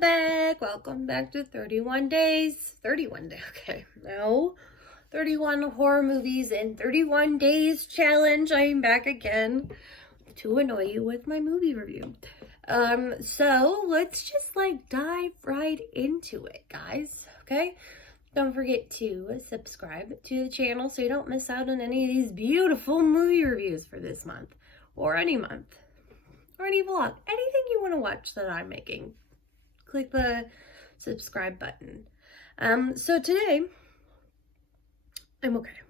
Welcome back to 31 days. 31 days, okay. No. 31 horror movies in 31 days challenge. I am back again to annoy you with my movie review. So let's just dive right into it, guys. Okay? Don't forget to subscribe to the channel so you don't miss out on any of these beautiful movie reviews for this month or any month. Or any vlog, anything you want to watch that I'm making, click the subscribe button. So today, I'm okay.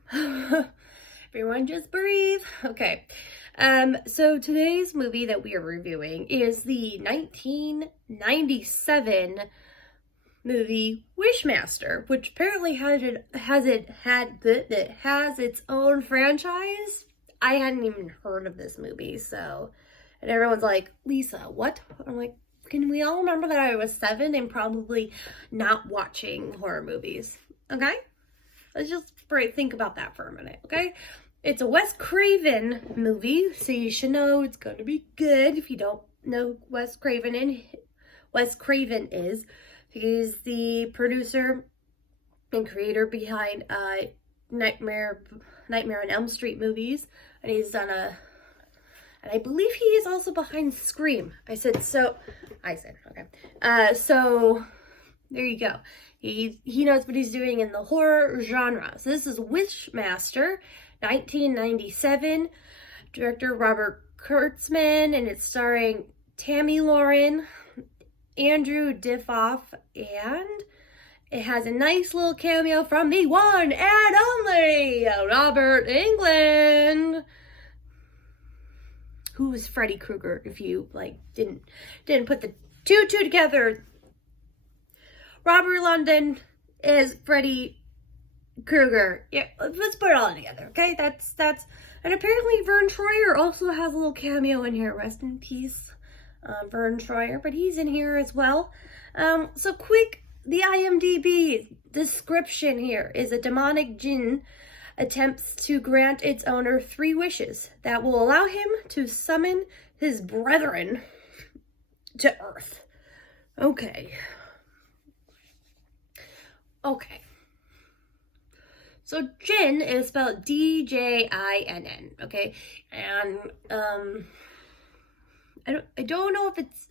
Everyone just breathe. Okay. So today's movie that we are reviewing is the 1997 movie Wishmaster, which apparently has its own franchise. I hadn't even heard of this movie, so... And everyone's like, Lisa, what? I'm like, can we all remember that I was 7 and probably not watching horror movies? Okay? Let's just think about that for a minute, okay? It's a Wes Craven movie, so you should know it's going to be good. If you don't know who Wes Craven is, he's the producer and creator behind Nightmare on Elm Street movies, and he's done and I believe he is also behind Scream. I said, okay. So there you go. He knows what he's doing in the horror genre. So this is Wishmaster, 1997. Director Robert Kurtzman, and it's starring Tammy Lauren, Andrew Divoff, and it has a nice little cameo from the one and only Robert Englund, who is Freddy Krueger, if you didn't put the two together. Robert London is Freddy Krueger. Yeah, let's put it all together, okay? That's and apparently Vern Troyer also has a little cameo in here. Rest in peace, Vern Troyer, but he's in here as well. So quick, the IMDb description here is a demonic jinn attempts to grant its owner 3 wishes that will allow him to summon his brethren to Earth. Okay. So jinn is spelled D-J-I-N-N, okay? And I don't know if it's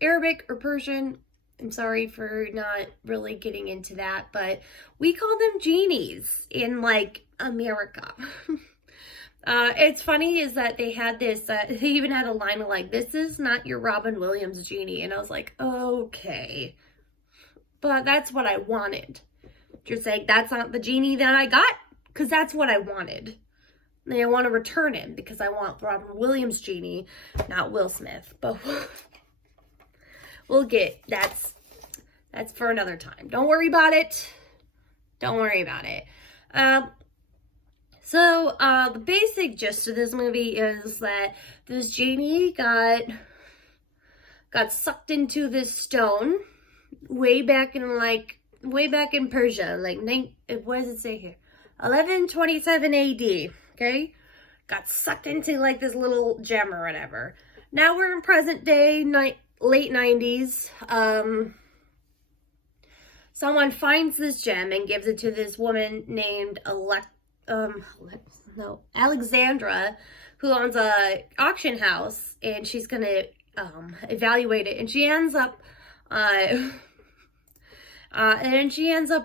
Arabic or Persian. I'm sorry for not really getting into that, but we call them genies in America. It's funny is that they had this, they even had a line of this is not your Robin Williams genie. And I was like, okay, but that's what I wanted. You're saying that's not the genie that I got? Because that's what I wanted. And I want to return him because I want Robin Williams genie, not Will Smith. But we'll get, that's for another time. Don't worry about it. Don't worry about it. So the basic gist of this movie is that this genie got sucked into this stone way back in Persia, what does it say here? 1127 AD, okay? Got sucked into this little gem or whatever. Now we're in present day, late 90s. Someone finds this gem and gives it to this woman named Alexandra, who owns a auction house, and she's gonna evaluate it, and she ends up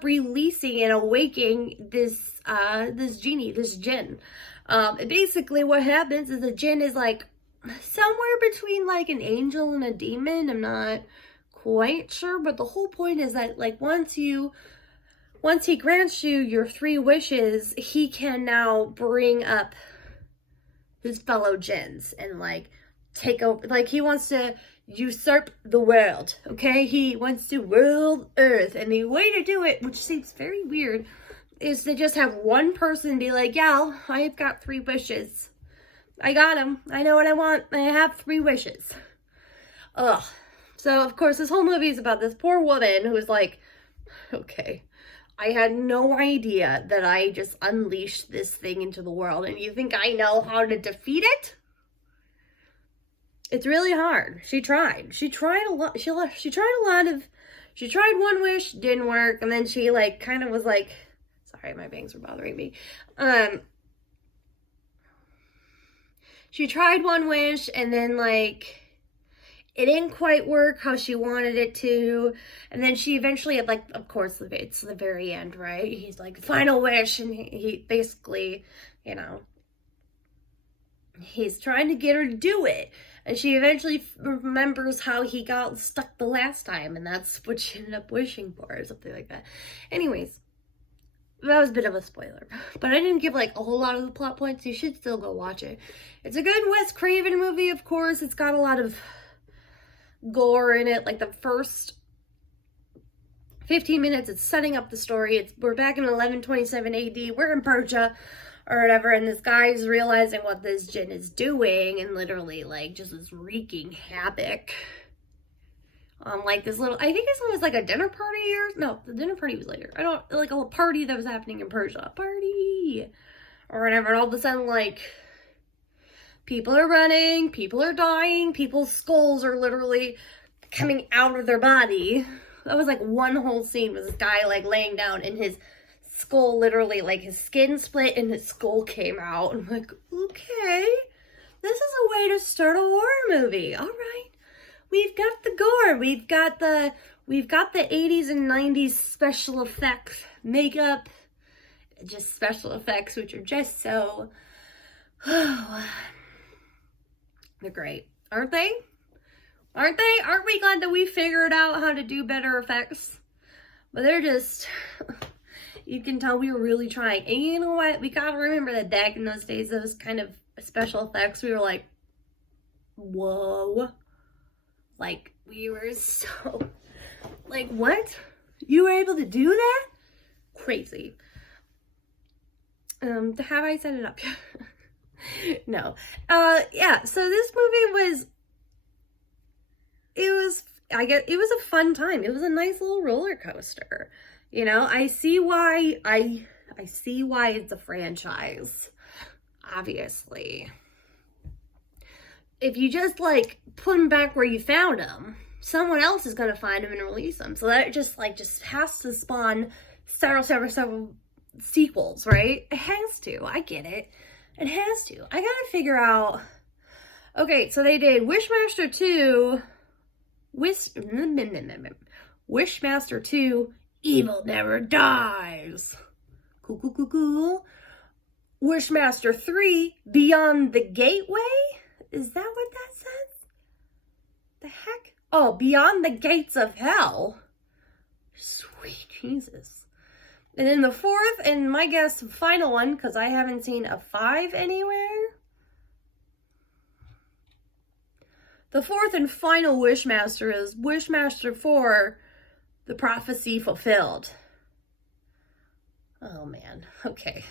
releasing and awaking this genie, this jinn. Basically what happens is the jinn is somewhere between an angel and a demon. I'm not quite sure, but the whole point is that once he grants you your 3 wishes, he can now bring up his fellow jinns and take over. He wants to usurp the world, okay? He wants to rule Earth, and the way to do it, which seems very weird, is to just have one person be like, yeah, I've got 3 wishes. I got them. I know what I want. I have 3 wishes. Ugh. So, of course, this whole movie is about this poor woman who is okay, I had no idea that I just unleashed this thing into the world, and you think I know how to defeat it? It's really hard. She tried. She tried a lot. She tried a lot of. She tried One Wish, didn't work, and then she like kind of was like, sorry, my bangs were bothering me. She tried One Wish, and then like it didn't quite work how she wanted it to, and then she eventually, like, of course, it's the very end, right? He's like, final wish, and he basically, you know, he's trying to get her to do it, and she eventually remembers how he got stuck the last time, and that's what she ended up wishing for, or something like that. Anyways, that was a bit of a spoiler, but I didn't give like a whole lot of the plot points. You should still go watch it. It's a good Wes Craven movie, of course. It's got a lot of gore in it. Like the first 15 minutes, it's setting up the story. We're back in 1127 AD. We're in Persia or whatever, and this guy's realizing what this djinn is doing, and literally like just is wreaking havoc. Like this little, I think this was like a dinner party, or no, the dinner party was later. I don't, like a party that was happening in Persia, party or whatever, and all of a sudden like people are running, people are dying, people's skulls are literally coming out of their body. That was like one whole scene with this guy like laying down, and his skull literally, like his skin split and his skull came out. I'm like, okay, this is a way to start a horror movie. All right. We've got the gore, we've got the 80s and 90s special effects, makeup, just special effects, which are just so, they're great, aren't they? Aren't they? Aren't we glad that we figured out how to do better effects? But they're just, you can tell we were really trying. And you know what? We gotta remember that back in those days, those kind of special effects, we were like, whoa. Like, we were so, like, what? You were able to do that? Crazy. Have I set it up yet? No. Yeah, so this movie was, it was a fun time. It was a nice little roller coaster. You know, I see why it's a franchise, obviously. If you just like put them back where you found them, someone else is going to find them and release them. So that just has to spawn several sequels, right? It has to. I get it. It has to. I got to figure out. Okay, so they did Wishmaster 2, Wishmaster 2, Evil Never Dies. Cool. Wishmaster 3, Beyond the Gateway. Is that what that says? The heck? Oh, Beyond the Gates of Hell. Sweet Jesus. And then the fourth, and my guess, final one, because I haven't seen a 5 anywhere. The fourth and final Wishmaster is Wishmaster 4, The Prophecy Fulfilled. Oh, man. Okay.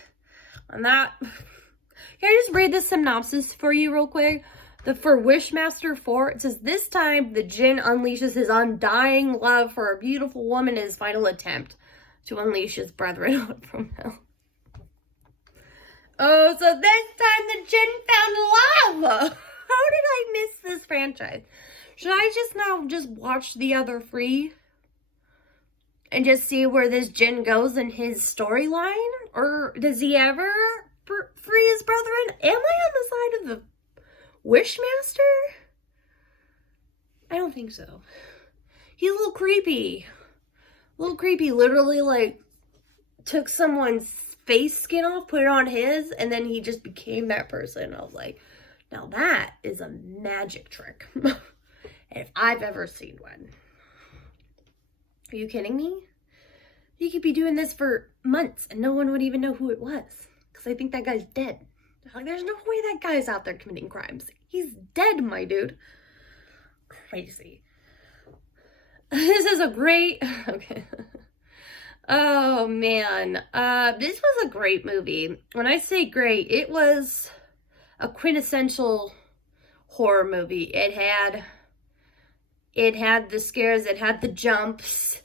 On that... Can I just read the synopsis for you real quick? For Wishmaster 4, it says, this time the djinn unleashes his undying love for a beautiful woman in his final attempt to unleash his brethren out from hell. Oh, so this time the djinn found love! How did I miss this franchise? Should I just watch the other 3? And just see where this djinn goes in his storyline? Or does he ever... free his brethren? Am I on the side of the Wishmaster? I don't think so. He's a little creepy. Literally, like, took someone's face skin off, put it on his, and then he just became that person. I was like, now that is a magic trick. If I've ever seen one. Are you kidding me? You could be doing this for months and no one would even know who it was. Because I think that guy's dead. Like, there's no way that guy's out there committing crimes. He's dead, my dude. Crazy. This is a great... Okay. Oh, man. This was a great movie. When I say great, it was a quintessential horror movie. It had the scares, it had the jumps,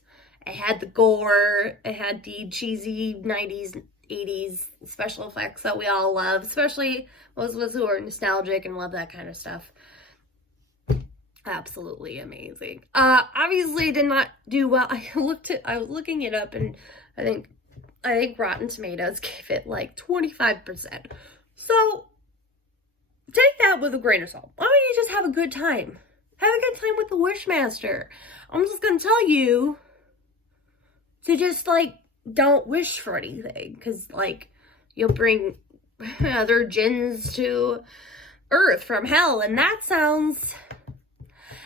it had the gore, it had the cheesy 90s, 80s special effects that we all love, especially those of us who are nostalgic and love that kind of stuff. absolutely amazing. Obviously did not do well. I was looking it up, and I think Rotten Tomatoes gave it like 25%. So take that with a grain of salt. Why don't you just have a good time? Have a good time with the Wishmaster. I'm just gonna tell you to just, like, don't wish for anything, because, like, you'll bring other jinns to Earth from hell, and that sounds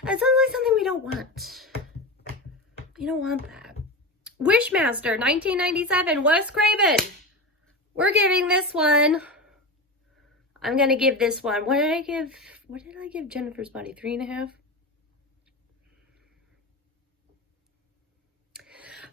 like something we don't want. You don't want that. Wishmaster, 1997, Wes Craven. We're giving this one, I'm gonna give this one, what did I give Jennifer's Body? 3.5?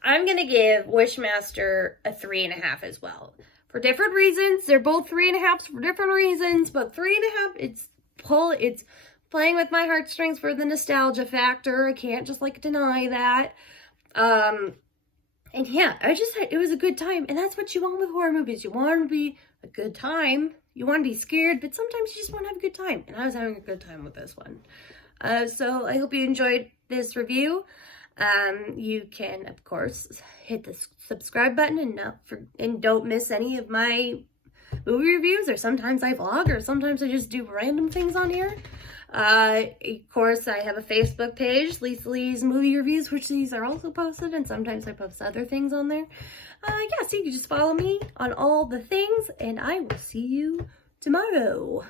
I'm going to give Wishmaster a 3.5 as well. For different reasons. They're both 3.5s for different reasons. But 3.5, it's playing with my heartstrings for the nostalgia factor. I can't just, like, deny that. And yeah, it was a good time. And that's what you want with horror movies. You want them to be a good time. You want to be scared. But sometimes you just want to have a good time. And I was having a good time with this one. So I hope you enjoyed this review. You can, of course, hit the subscribe button and don't miss any of my movie reviews, or sometimes I vlog, or sometimes I just do random things on here. Of course, I have a Facebook page, Lisa Lee's Movie Reviews, which these are also posted, and sometimes I post other things on there. Yeah, so you can just follow me on all the things, and I will see you tomorrow.